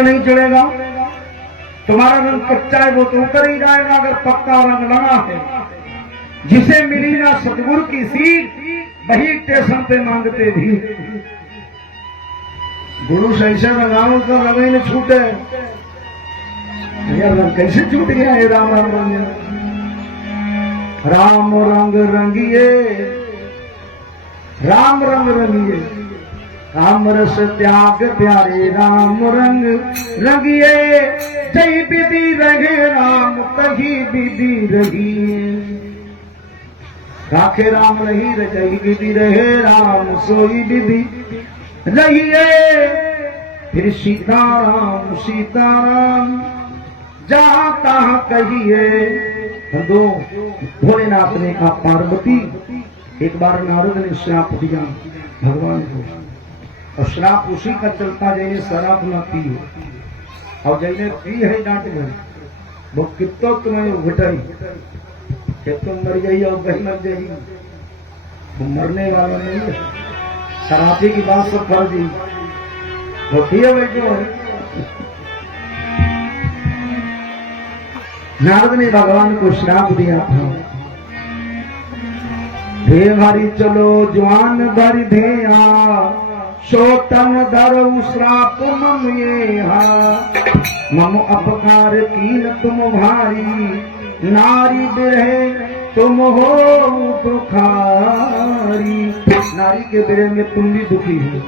रंग नहीं चढ़ेगा। तुम्हारा रंग कच्चा है वो तो उतर ही जाएगा, अगर पक्का रंग लगा है। जिसे मिली ना सतगुरु की सीख, वही स्टेशन पे मांगते भी। गुरु से ऐसे रंगाओ तो रंग ही न छूटे। रंग कैसे छूट गया है? राम राम रंग, राम रंग रंगिए, राम रंग रंगिए, राम रस त्याग प्यारे राम रंग रंगिए। जही विधि रहे राम तही विधि रही, राखे राम नहीं रही विधि रहे राम सोई विधि रहिए। फिर सीताराम सीताराम जहाँ तहाँ कहिए। दो भोलेनाथ ने कहा पार्वती, एक बार नारद ने श्राप दिया भगवान को, और श्राप उसी का चलता जैसे शराब न पियो, और जैसे पी है डांट गए वो कितो तुम्हें घटाई कि तुम मर गई और वही मर जाएगी। वो मरने वाला नहीं है, शराबी की बात सब कर दी होती है बेटो। नारद ने भगवान को श्राप दिया था, हे हरि चलो जवान भर भेया, सोतन धरऊ श्राप मम ये मम अपकार कीन तुम भारी, नारी बिरहे तुम हो दुखारी। नारी के बिरहे में तुम भी दुखी हो।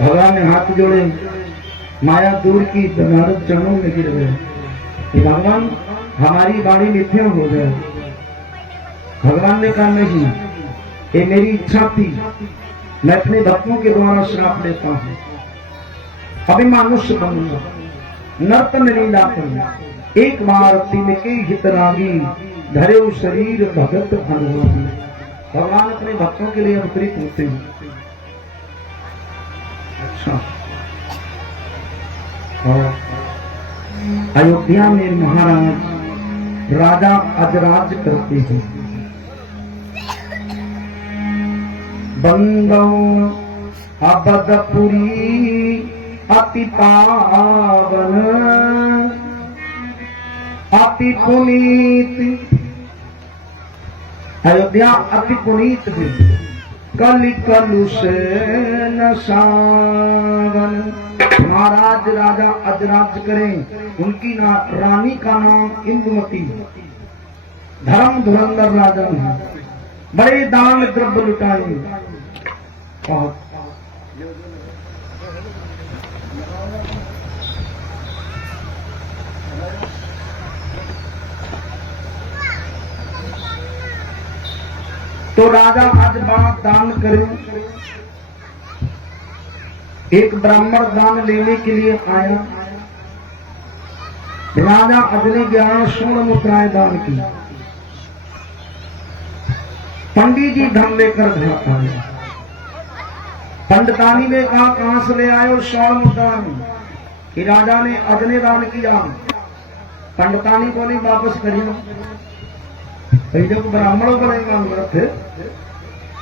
भगवान ने हाथ जोड़े, माया दूर की, नारद चरणों में गिर गए। भगवान हमारी वाणी मिथ्या हो गए। भगवान ने कहा नहीं, ये मेरी इच्छा थी, मैं अपने भक्तों के द्वारा श्राप लेता हूं। अभी मनुष्य बनूंगा, नर्तन लीला करूंगा। एक बार तिनके हितरागी, धरे शरीर भगत अनुरागी। भगवान अपने भक्तों के लिए अवतरित होते हैं। अच्छा, और अयोध्या में महाराज राजा अजराज करते हैं। बंदौ अबदपुरी अति पावन, अति पुनीत। अयोध्या अति पुनीत है, कलि कलुष न सावन। महाराज राजा अजराज करें, उनकी रानी का नाम इंदुमती, धर्म धुरंधर राजा है, बड़े दान द्रव्य लुटाए। तो राजा आज बड़ा दान करे। एक ब्राह्मण दान लेने के लिए आया। राजा अज ने 11 स्वर्ण मुद्राएं दान की। पंडित जी धन लेकर घर आए। पंडितानी ने कहा कहां से ले आए हो स्वर्ण मुद्राएं? कि राजा ने अज ने दान किया। पंडितानी बोली वापस करिए। जब ब्राह्मणों को नहीं मांग रहे थे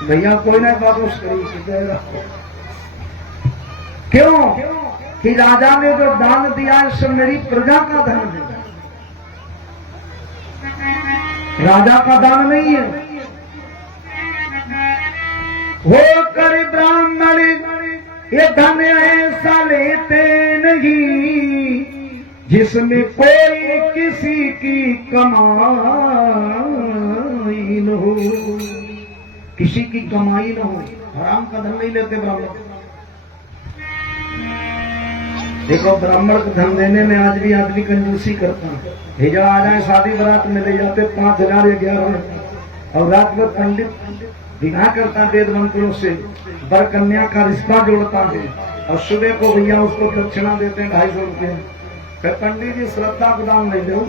भैया, कोई नहीं वापस करिए। क्यों? कि राजा ने जो दान दिया है सब मेरी प्रजा का धन है, राजा का दान नहीं है। हो कर ब्राह्मण ये धन ऐसा लेते नहीं जिसमें कोई किसी की कमाई न हो, किसी की कमाई न हो। हराम का धन नहीं लेते ब्राह्मण। देखो ब्राह्मण को धन देने में आज भी आदमी कंजूसी करता है। भेजा आ जाए शादी बारात में ले जाते 5,000 या 11,000, और रात भर पंडित विवाह करता वेद मंत्रों से, वर कन्या का रिश्ता जोड़ता है, और सुबह को भैया उसको दक्षिणा देते हैं 250 रुपये। फिर पंडित जी श्रद्धा को दान नहीं दो,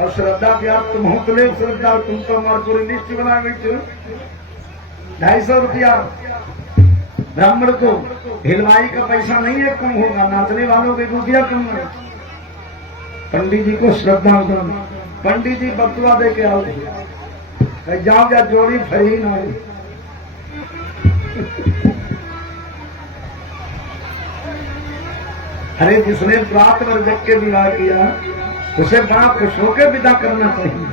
और श्रद्धा क्या तुम हो तो ले श्रद्धा, तुम तो हमारे पूरी लिस्ट बना गई। 250 रुपया ब्राह्मण को हिलवाई का पैसा नहीं है, कम होगा। नाचने वालों के रुपया कम है। पंडित जी को श्रद्धा दान। पंडित जी बतुआ दे के आओ, जाओ जा जोड़ी फरी ना हो। अरे जिसने रात भर जग के विवाह किया उसे बड़ा खुश होकर विदा करना चाहिए,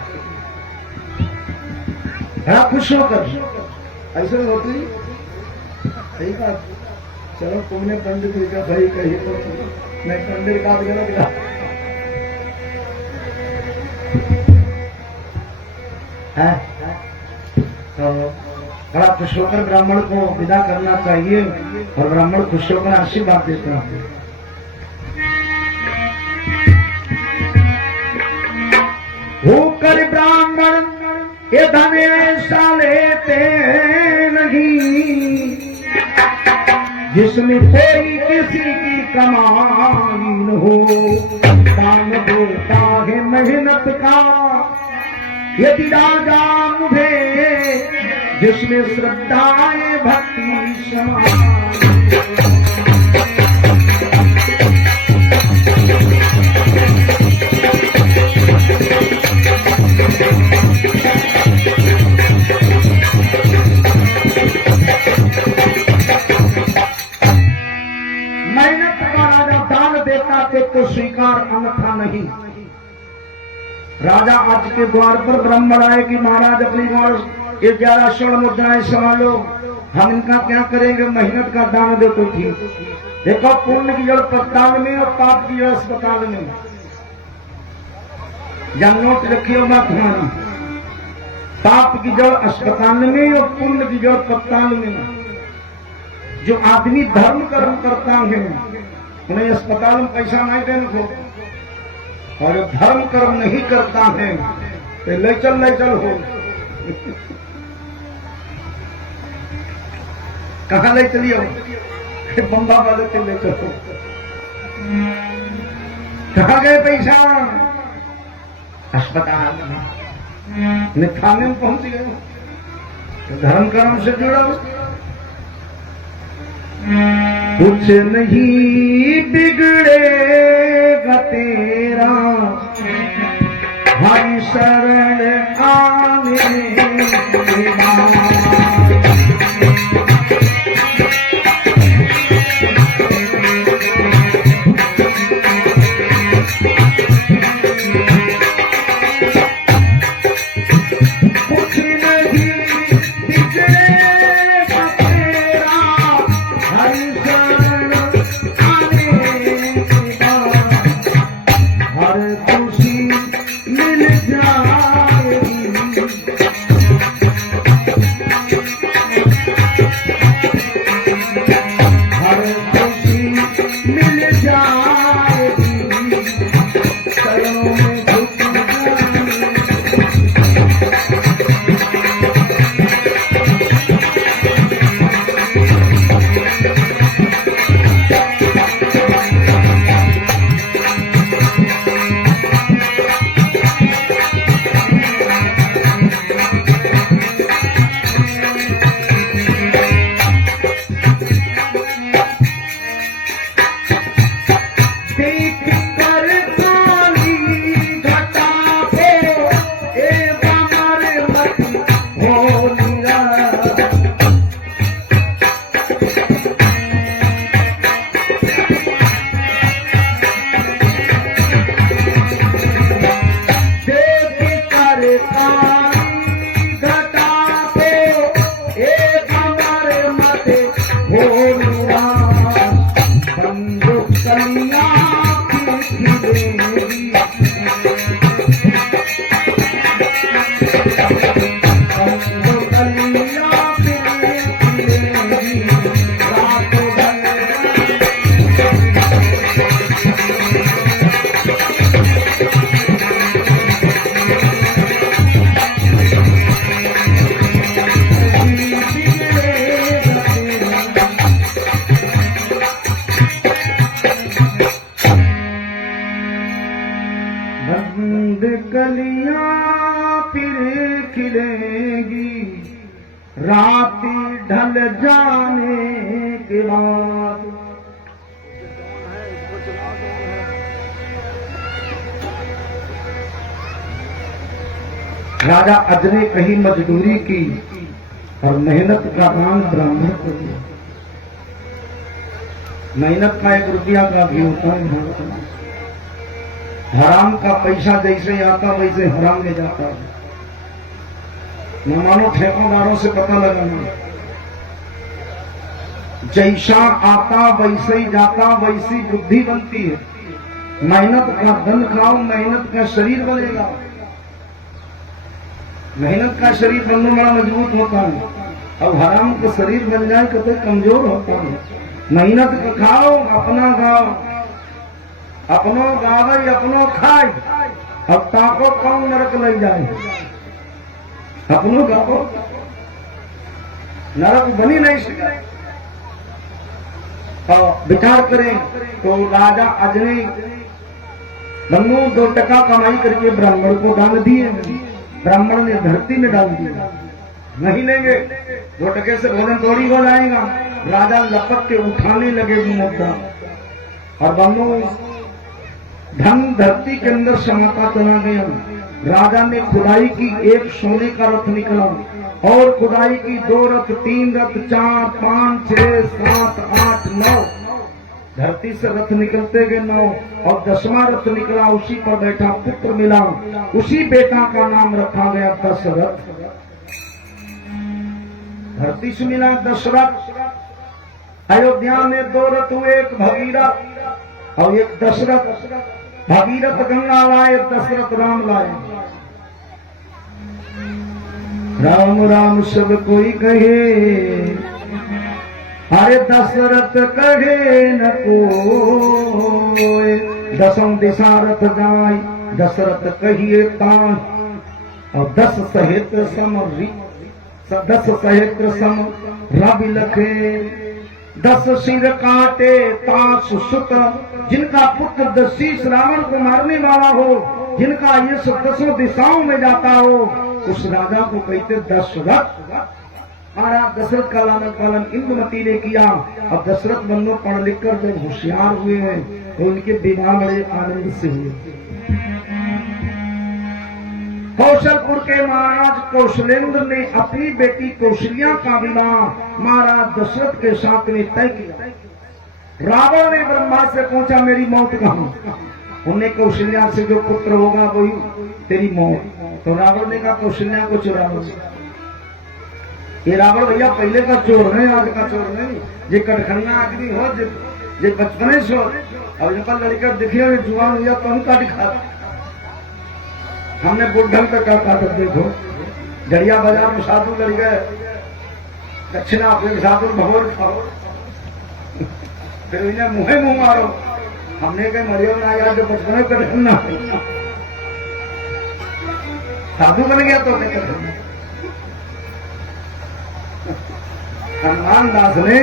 बड़ा खुश होकर। ऐसे होती सही बात। चलो तुमने पंडित जी का भाई कही तो मैं पंडित बात गलत है तो बड़ा खुश होकर ब्राह्मण को विदा करना चाहिए और ब्राह्मण खुश होकर आशीर्वाद देता है। होकर ब्राह्मण ये धन ऐसा लेते नहीं जिसमें कोई किसी की कमाई न हो, दान देता है मेहनत का यदि राजा मुझे जिसमें श्रद्धाएं भक्ति समान। मेहनत का राजा दान देता तो स्वीकार अन्यथा नहीं। राजा आज के द्वार पर ब्राह्मण आए कि महाराज अपनी बार 11 स्वर्ण मुद्राएं संभालो, हम इनका क्या करेंगे, मेहनत का दान दे तो ठीक। देखो पुण्य की जड़ पत्ताल में और पाप की जड़ अस्पताल में। जब नोट रखी होगा तुम्हारी, पाप की जड़ अस्पताल में और पुण्य की जड़ पत्ताल में। जो आदमी धर्म कर्म करता है उन्हें अस्पताल में पैसा नहीं देने को, और जो धर्म कर्म नहीं करता है तो ले चल हो। कहाँ ले चलिए, बम्बा वाले के ले चलो। कहाँ गए पैसा, अस्पताल में, थाने में पहुंच गए। तो धर्म कर्म से जुड़ा कुछ नहीं बिगड़ेगा तेरा हरि शरण आने के बाद। रात ढल जाने के बाद। राजा अज ने कहीं मजदूरी की और मेहनत का काम ब्राह्मण को दिया। मेहनत का 1 रुपया का भी होता है। हराम का पैसा जैसे आता वैसे हराम में जाता है। न मानो ठेकेदारों से पता लगाना, जैसा आता वैसे ही जाता, वैसी बुद्धि बनती है। मेहनत का धन खाओ, मेहनत का शरीर बनेगा। मेहनत का शरीर बनने बड़ा मजबूत होता है, और हराम का शरीर बन जाए तो कमजोर होता है। मेहनत का खाओ, अपना गाओ, अपनो गावे अपनो खाए, अब ताको कौन नरक लग जाए। अपनो गाओ, नरक बनी नहीं सके। और विचार करें तो राजा अजनी बन्नू 2 टका कमाई करके ब्राह्मण को डाल दिए। ब्राह्मण ने धरती में डाल दिया। नहीं लेंगे, 2 टके से भोजन थोड़ी हो जाएगा। राजा लपक के उठाने लगे मुद्दा, और बन्नू धन धरती के अंदर समाता चला गया। राजा ने खुदाई की, 1 सोने का रथ निकला, और खुदाई की 2 रथ, 3 रथ, 4, 5, 6, 7, 8, 9। धरती से रथ निकलते गए 9, और 10वां रथ निकला, उसी पर बैठा पुत्र मिला। उसी बेटा का नाम रखा गया दशरथ। धरती से मिला दशरथ। अयोध्या में 2 रथ हुए, 1 भगीरथ और 1 दशरथ। भगीरथ गंगा लाए, दशरथ राम लाए। राम राम सब कोई कहे, अरे दशरथ कहे न कोई। 10 दिशा रथ जाय, दशरथ कहिए तान, और 10 सहस्त्र सम 10 सहस्त्र सम रवि लखे। 10 सिर काटे तास सुत, जिनका पुत्र दशीष रावण को मारने वाला हो, जिनका यश 10 दिशाओं में जाता हो, उस राजा को कहते दशरथ। महाराज दशरथ का लालन पालन इंद्रमती ने किया। अब दशरथ बन्नो पढ़ लिख कर जब होशियार हुए हैं, तो उनके विवाह बड़े आनंद से हुए। कौशलपुर के महाराज कौशलेंद्र ने अपनी बेटी कौशल्या का विवाह महाराज दशरथ के साथ में तय किया। रावण ने ब्रह्मा से पूछा, मेरी मौत कहाँ? उन्हें कौशल्या से जो पुत्र होगा वही तेरी मौत। तो रावण ने कहा कौशल्या को चुरा लो। ये रावण भैया पहले का चोर है, आज का चोर नहीं। ये कटखनिया आदमी हो, जे बचपने से, अब इनका लड़का दिखे जुआन हुआ तो उनका दिखा। हमने बुढ़न तक कहा था, देखो जड़िया बाजार में साधु लड़ गए, दक्षिणा अपने साधु भगोर खाओ, फिर इन्हें मुहे मुंह मारो। हमने कहा मरियो ना यार, जो बचपन कर साधु बन गया तो क्या कर। हनुमान दास ने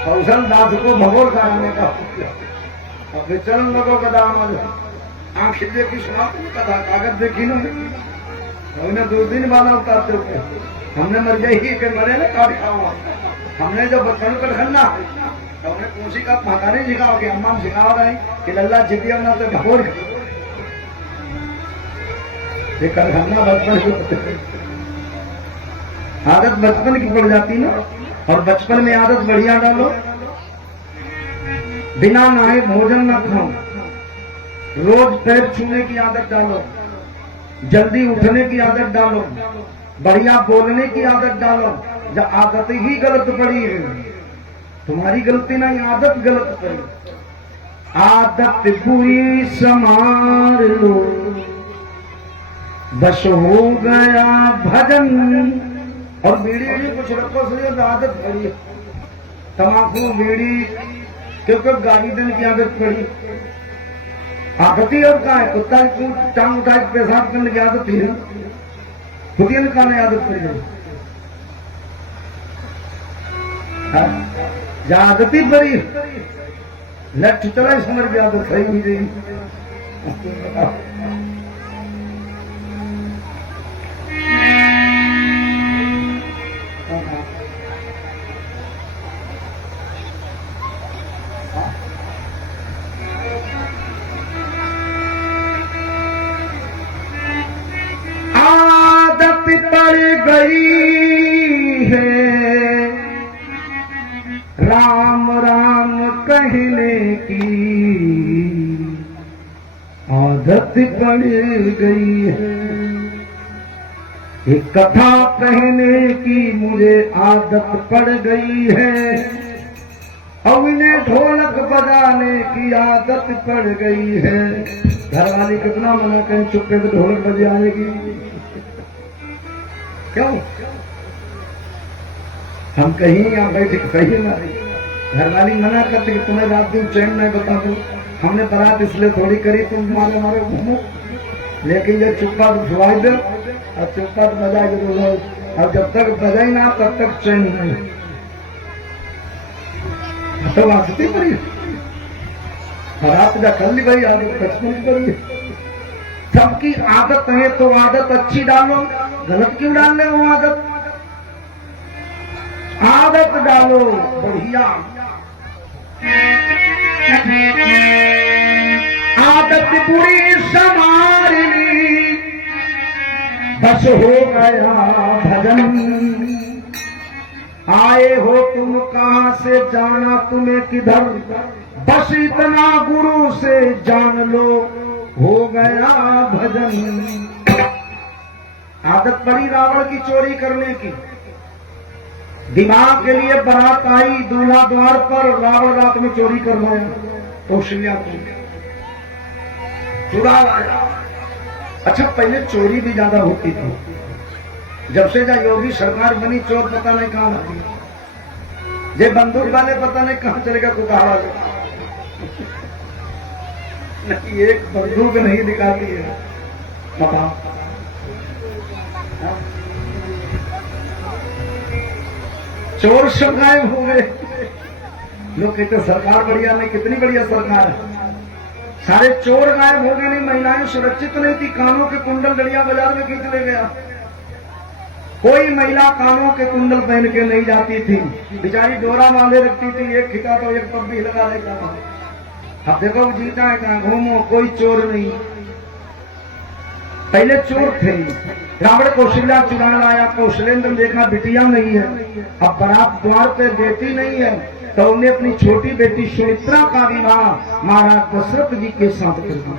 कौशल दास को भगोर कराने का, अब चरण लोगों का दाम आंख देखी, सुना कथा, कागज देखी ना, उन्हें 2 दिन वाला उतारते हुए हमने मर जाए ही के मरे ना काट खाओ। हमने जो बचपन कर खन्ना तो उन्हें पूछी का महतारी सिखाओ कि अम्मा सिखाओ रहे कि लल्ला जितिया ना तो भगोर कर खन्ना बचपन की आदत बचपन की पड़ जाती ना। और बचपन में आदत बढ़िया डालो, बिना नहाए भोजन न खाओ, रोज पैर छूने की आदत डालो, जल्दी उठने की आदत डालो, बढ़िया बोलने की आदत डालो। जब आदत ही गलत पड़ी है, तुम्हारी गलती नहीं, आदत गलत पड़ी। आदत बुरी संभाल लो, बस हो गया भजन। और बीड़ी कुछ रखो से आदत पड़ी, तमाकू बीड़ी क्योंकि गाड़ी देने की आदत पड़ी। आदती और क्या है, कुत्ता टांग उठा के पेशाब करने की आदत है, खुदियन का नहीं आदत पड़ी है। आदती पड़ी लठ चला समझ की आदत सही हुई रही। पड़ गई है राम राम कहने की आदत पड़ गई है। एक कथा कहने की मुझे आदत पड़ गई है और इन्हें ढोलक बजाने की आदत पड़ गई है। घर वाले कितना मना करें चुप्पे से ढोलक बजाने की, क्यों? हम कहीं यहाँ बैठे कहीं ना, घर वाली मना करते कि तुम्हें रात दिन चैन नहीं बता दूं। हमने बारात इसलिए थोड़ी करी तुम मारे मारे घूमो, लेकिन ये चुप्पा तो सुनाई दे और चुप्पा तो बजाए जरूर, और जब तक बजाई ना तब तक चैन नहीं। तो वास्ते पड़ी बारात जा कर ली भाई, आगे बचपन करिए। सबकी आदत है तो आदत अच्छी डालो, गलत क्यों डाल रहे हो? आदत डालो बढ़िया। आदत बुरी संभाल ली, बस हो गया भजन। आए हो तुम कहां से, जाना तुम्हें किधर, बस इतना गुरु से जान लो, हो गया भजन। आदत पड़ी रावण की चोरी करने की। दिमाग के लिए बारात आई, दूल्हा द्वार पर, रावण रात में चोरी करवाया, कौशल्या को चुरा लाया। अच्छा, पहले चोरी भी ज्यादा होती थी, जब से जब योगी सरकार बनी चोर पता नहीं कहां आती। ये बंदूक वाले पता नहीं कहां चलेगा कुकारा नहीं, एक बंदूक नहीं दिखाती है पता। चोर सब गायब हो गए। लोग कहते सरकार बढ़िया नहीं, कितनी बढ़िया सरकार है, सारे चोर गायब हो गए। नहीं, महिलाएं सुरक्षित नहीं थी, कानों के कुंडल गड़िया बाजार में खींच ले गया। कोई महिला कानों के कुंडल पहन के नहीं जाती थी, बेचारी डोरा बांधे रखती थी, एक खिता तो एक पब्बी लगा लेता था। अब देखो जीता है कहां, घूमो, कोई चोर नहीं। पहले चोर थे। रावण कौशल्या चुरा लाया, कौशलेंद्र देखा बिटिया नहीं है, अब बारात द्वार पे बेटी नहीं है, तो उन्हें अपनी छोटी बेटी सुमित्रा का विवाह महाराज दशरथ जी के साथ कर दिया।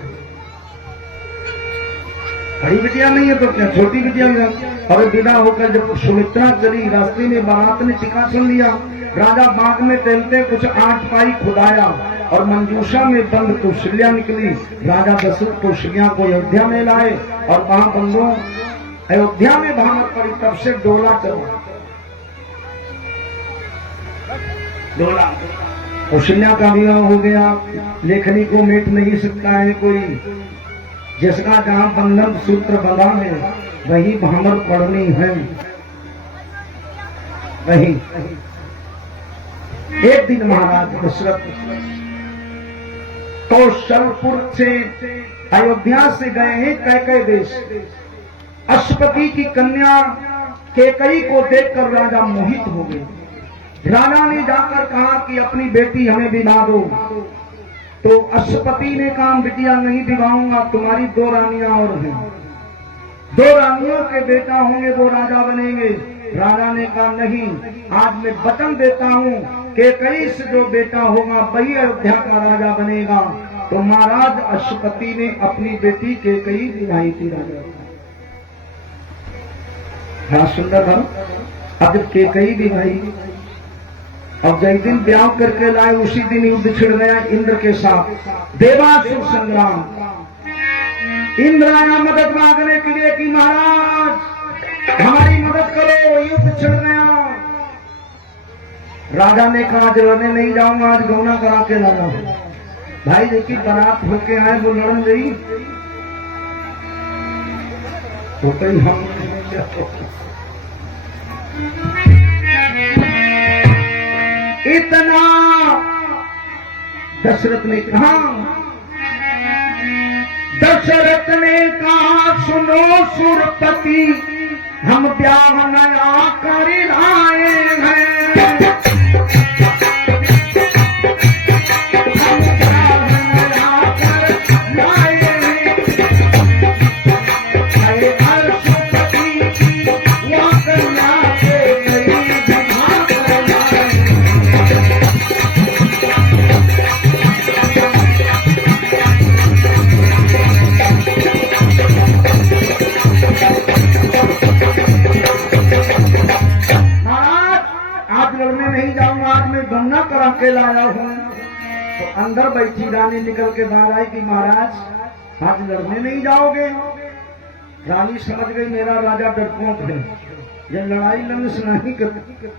बड़ी बिटिया नहीं है तो क्या, छोटी बिटिया है। और विदा होकर जब सुमित्रा चली, रास्ते में बारात ने टिका सुन लिया। राजा बाग में टहलते कुछ 8 पाई खुदाया और मंजूषा में बंद कौशल्या निकली। राजा दशरथ कौशल्या को अयोध्या में लाए और वहां बंदों अयोध्या में भागत पड़ी। तब से डोला चला, डोला। कौशल्या का विवाह हो गया। लेखनी को मिट नहीं सकता है कोई, जिसका जहां बंधन सूत्र बंधा है वही भामर पड़नी है। वही एक दिन महाराज दशरथ कौशलपुर से अयोध्या से गए हैं कैकई देश। अश्वपति की कन्या केकई को देखकर राजा मोहित हो गए। राजा ने जाकर कहा कि अपनी बेटी हमें विवाह दो। तो अश्वपति ने कहा बिटिया नहीं दिवाऊंगा, तुम्हारी 2 रानियां और हैं, 2 रानियों के बेटा होंगे, 2 राजा बनेंगे। राजा ने कहा नहीं, आज मैं वचन देता हूं कि कई से जो बेटा होगा वही अयोध्या का राजा बनेगा। तो महाराज अश्वपति ने अपनी बेटी केकई दिलाई थी राजा। बड़ा सुंदर था। अब जब केकई दिलाई, अब जिस दिन ब्याह करके लाए उसी दिन युद्ध छिड़ गया इंद्र के साथ, देवासुर संग्राम। इंद्र आया मदद मांगने के लिए कि महाराज हमारी मदद करो, युद्ध छिड़ गया। राजा ने कहा आज लड़ने नहीं जाऊंगा, आज गौना करा के लाना। भाई देखिए बारात होके आए, वो लड़न गई तो कहीं हम इतना दशरथ ने कहा, दशरथ ने कहा सुनो सुरपति, हम ब्याह नया कर लाए हैं। बाद में गन्ना करा के लाया हूँ। तो अंदर बैठी रानी निकल के बाहर आई कि महाराज आज लड़ने नहीं जाओगे। रानी समझ गई मेरा राजा डरपोक है, ये लड़ाई लंस नहीं करती।